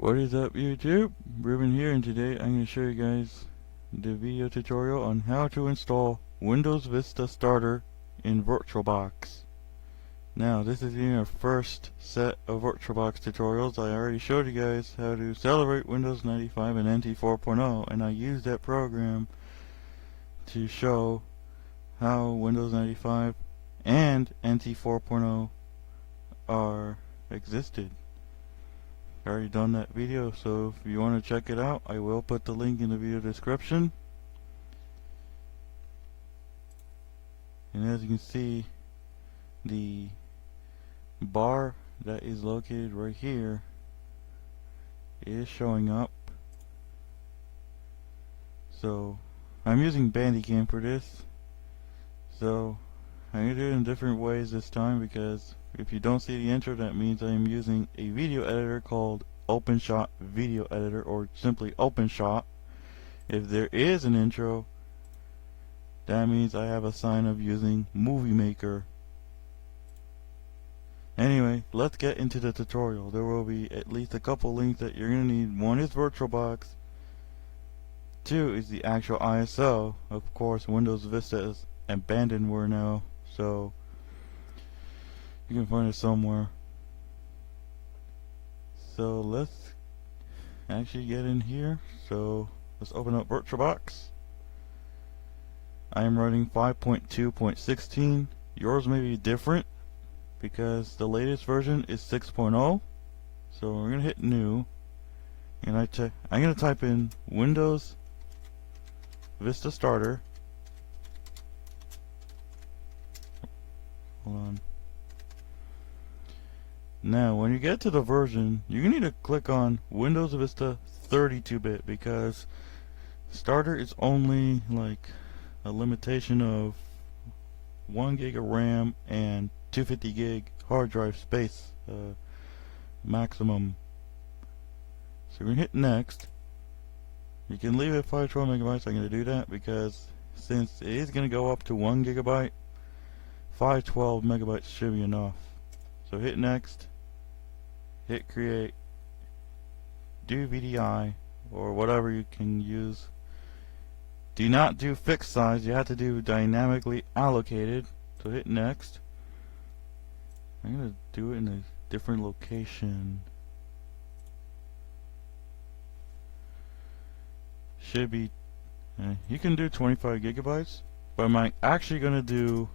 What is up, YouTube? Ruben here, and today I'm going to show you guys the video tutorial on how to install Windows Vista Starter in VirtualBox. Now, this is in our first set of VirtualBox tutorials. I already showed you guys how to celebrate Windows 95 and NT 4.0, and I used that program to show how Windows 95 and NT 4.0 are existed. I already done that video, so if you want to check it out, I will put the link in the video description. And as you can see, the bar that is located right here is showing up. So I'm using Bandicam for this, so I'm going to do it in different ways this time, because if you don't see the intro, that means I'm using a video editor called OpenShot Video Editor, or simply OpenShot. If there is an intro, that means I have a sign of using Movie Maker. Anyway, let's get into the tutorial. There will be at least a couple links that you're going to need. One is VirtualBox. Two is the actual ISO. Of course, Windows Vista is abandonware now, so you can find it somewhere. So let's actually get in here. So let's open up VirtualBox. I am running 5.2.16. Yours may be different because the latest version is 6.0. So we're gonna hit new, and I'm gonna type in Windows Vista Starter. Hold on. Now, when you get to the version, you need to click on Windows Vista 32-bit, because Starter is only like a limitation of 1 gig of RAM and 250 gig hard drive space maximum. So we're going to hit next. You can leave it 512 megabytes. I'm going to do that because since it is going to go up to 1 gigabyte, 512 megabytes should be enough. So hit next, hit create, do VDI or whatever you can use. Do not do fixed size, you have to do dynamically allocated. So hit next. I'm going to do it in a different location. Should be, you can do 25 gigabytes, but I'm actually going to do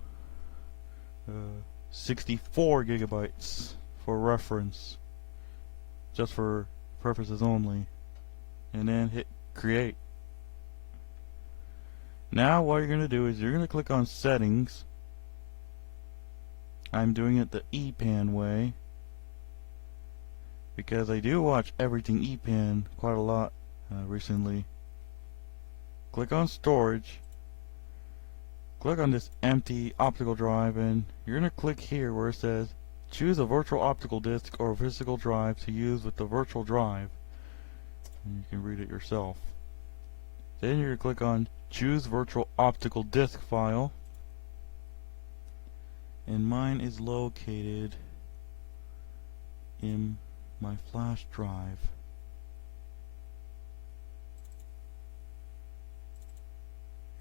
64 gigabytes for reference, just for purposes only, and then hit create. Now what you're going to do is you're going to click on settings. I'm doing it the EPAN way because I do watch everything EPAN quite a lot recently. Click on storage, click on this empty optical drive, and you're going to click here where it says choose a virtual optical disk or physical drive to use with the virtual drive, and you can read it yourself. Then you're going to click on choose virtual optical disk file, and mine is located in my flash drive.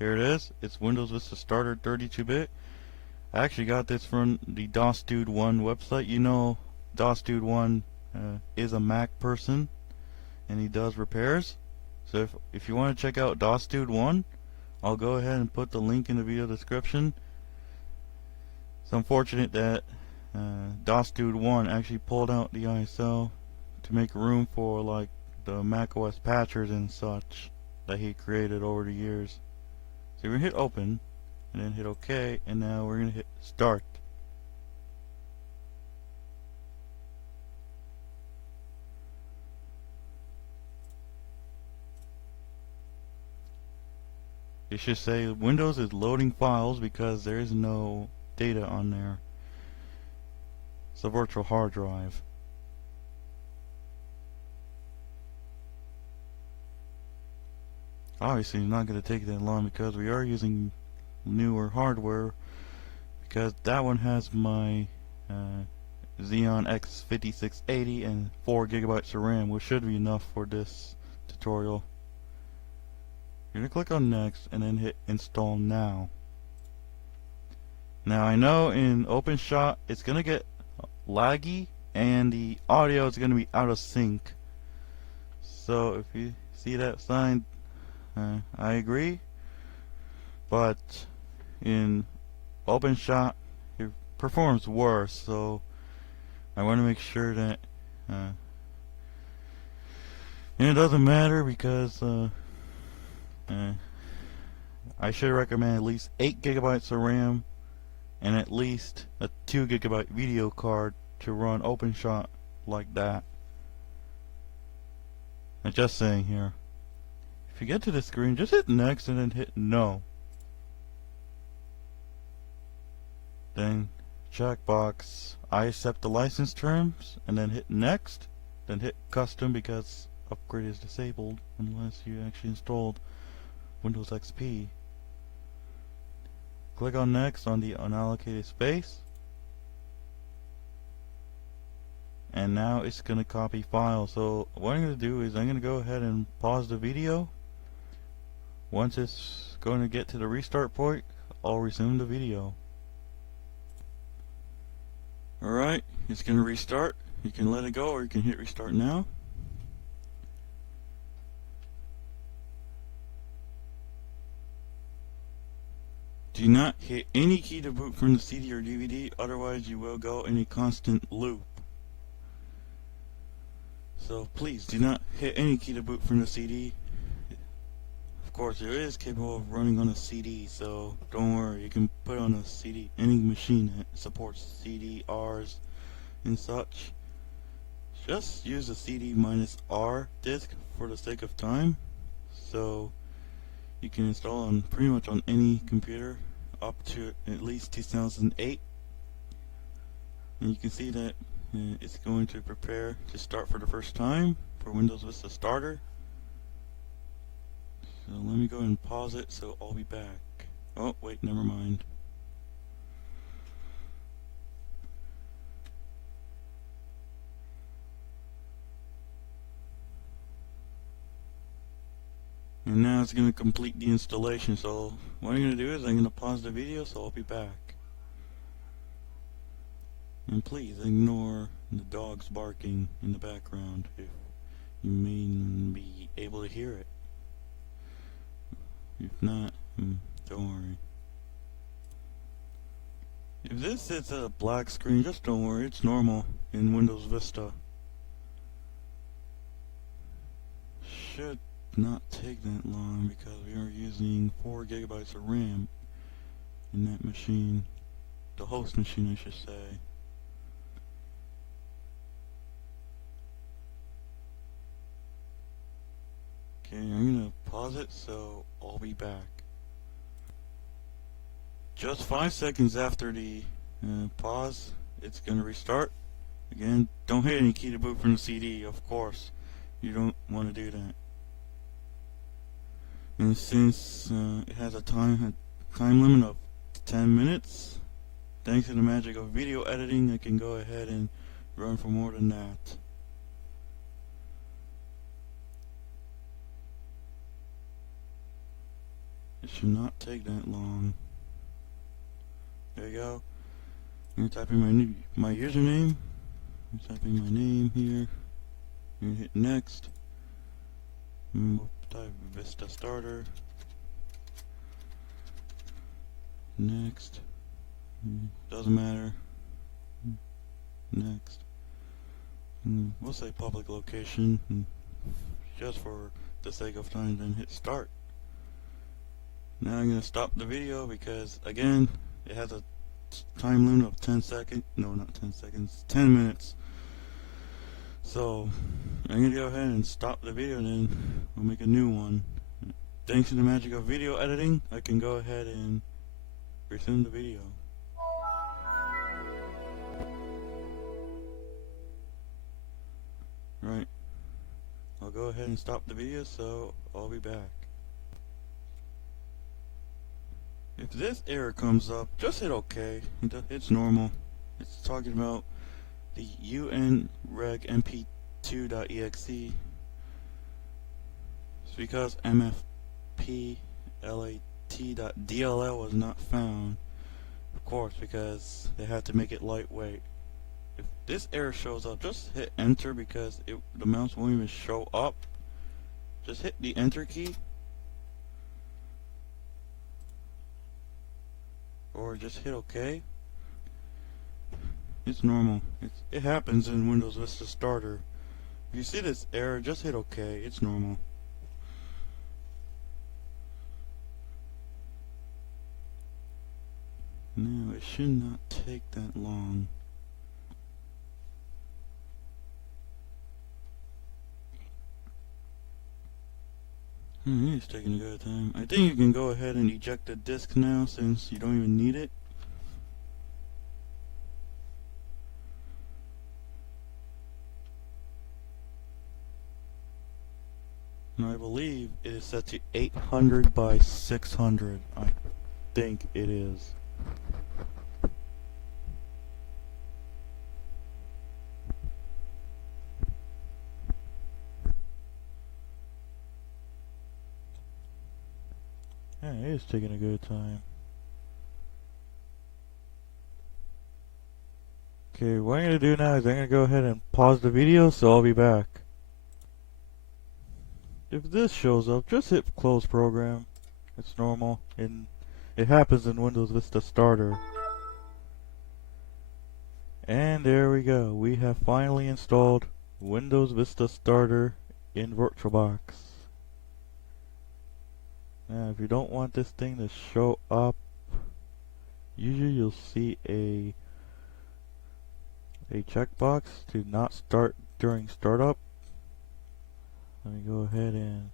Here it is. It's Windows Vista Starter 32-bit. I actually got this from the DOSDude1 website. You know, DOSDude1 is a Mac person, and he does repairs. So if you want to check out DOSDude1, I'll go ahead and put the link in the video description. It's unfortunate that DOSDude1 actually pulled out the ISO to make room for like the macOS patchers and such that he created over the years. So we're going to hit open, and then hit OK, and now we're going to hit start. It should say Windows is loading files because there is no data on there. It's a virtual hard drive. Obviously it's not going to take that long because we are using newer hardware, because that one has my Xeon X5680 and 4 gigabytes of RAM, which should be enough for this tutorial. You're going to click on next and then hit install now. Now I know in OpenShot it's going to get laggy and the audio is going to be out of sync. So if you see that sign, I agree. But in OpenShot it performs worse, so I want to make sure that and it doesn't matter because I should recommend at least 8 gigabytes of RAM and at least a 2 gigabyte video card to run OpenShot like that. I'm just saying here. If you get to the screen, just hit next and then hit no. Then checkbox I accept the license terms and then hit next. Then hit custom because upgrade is disabled unless you actually installed Windows XP. Click on next on the unallocated space, and now it's going to copy file. So what I'm going to do is I'm going to go ahead and pause the video. Once it's going to get to the restart point, I'll resume the video. Alright, it's going to restart. You can let it go or you can hit restart now. Do not hit any key to boot from the CD or DVD, otherwise you will go in a constant loop. So please do not hit any key to boot from the CD. Of course it is capable of running on a CD, so don't worry, you can put on a CD, any machine that supports CD-Rs and such. Just use the CD-R disk for the sake of time. So you can install on pretty much on any computer up to at least 2008, and you can see that it's going to prepare to start for the first time for Windows Vista Starter. So let me go ahead and pause it, so I'll be back. Oh wait, never mind. And now it's going to complete the installation. So what I'm going to do is I'm going to pause the video, so I'll be back. And please ignore the dogs barking in the background if you may be able to hear it. If not, don't worry. If this is a black screen, just don't worry, it's normal in Windows Vista. Should not take that long because we are using 4 gigabytes of RAM in that machine, the host machine I should say. Okay, I'm gonna pause it, so I'll be back. Just 5 seconds after the pause, it's gonna restart. Again, don't hit any key to boot from the CD, of course. You don't want to do that. And since it has a time limit of 10 minutes, thanks to the magic of video editing, I can go ahead and run for more than that. It should not take that long. There you go. I'm gonna type in my username. I'm typing my name here. I'm gonna hit next. We'll type Vista Starter. Next. Doesn't matter. Next. We'll say public location, just for the sake of time. Then hit start. Now I'm gonna stop the video because again it has a time limit of 10 seconds. No, not 10 seconds. 10 minutes. So I'm gonna go ahead and stop the video, and then we'll make a new one. Thanks to the magic of video editing, I can go ahead and resume the video. Right. I'll go ahead and stop the video, so I'll be back. If this error comes up, just hit OK. It's normal. It's talking about the unregmp2.exe is because mfplat.dll was not found, of course, because they had to make it lightweight. If this error shows up, just hit enter because the mouse won't even show up. Just hit the enter key, or just hit OK. It's normal. It happens in Windows Vista Starter. If you see this error, just hit OK. It's normal. Now, it should not take that long. It's taking a good time. I think you can go ahead and eject the disk now since you don't even need it. And I believe it is set to 800 by 600. I think it is. Yeah, it is taking a good time. Okay, what I'm going to do now is I'm going to go ahead and pause the video, so I'll be back. If this shows up, just hit close program. It's normal, and it happens in Windows Vista Starter. And there we go. We have finally installed Windows Vista Starter in VirtualBox. Now, if you don't want this thing to show up, usually you'll see a checkbox to not start during startup. Let me go ahead and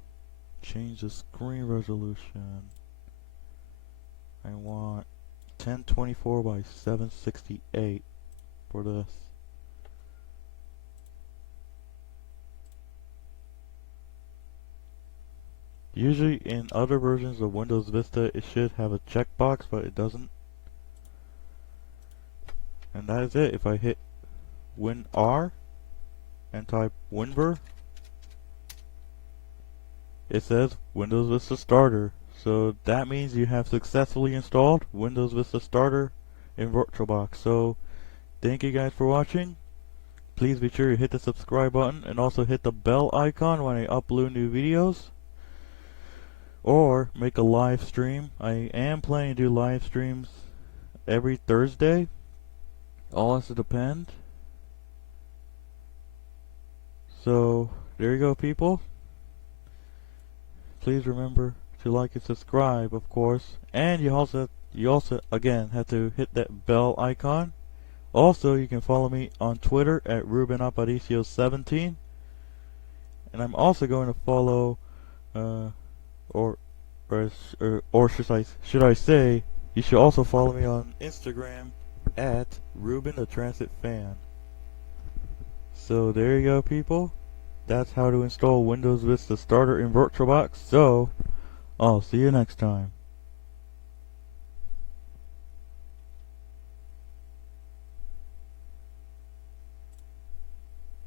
change the screen resolution. I want 1024 by 768 for this. Usually in other versions of Windows Vista it should have a checkbox, but it doesn't. And that is it. If I hit WinRAR and type WinRAR, it says Windows Vista Starter. So that means you have successfully installed Windows Vista Starter in VirtualBox. So thank you guys for watching. Please be sure you hit the subscribe button and also hit the bell icon when I upload new videos. Or make a live stream. I am planning to do live streams every Thursday. All has to depend. So there you go, people. Please remember to like and subscribe, of course. And you also again have to hit that bell icon. Also, you can follow me on Twitter at RubenAparicio17. And I'm also going to follow or should I say, you should also follow me on Instagram at Ruben the Transit Fan. So there you go, people. That's how to install Windows Vista Starter in VirtualBox. So I'll see you next time.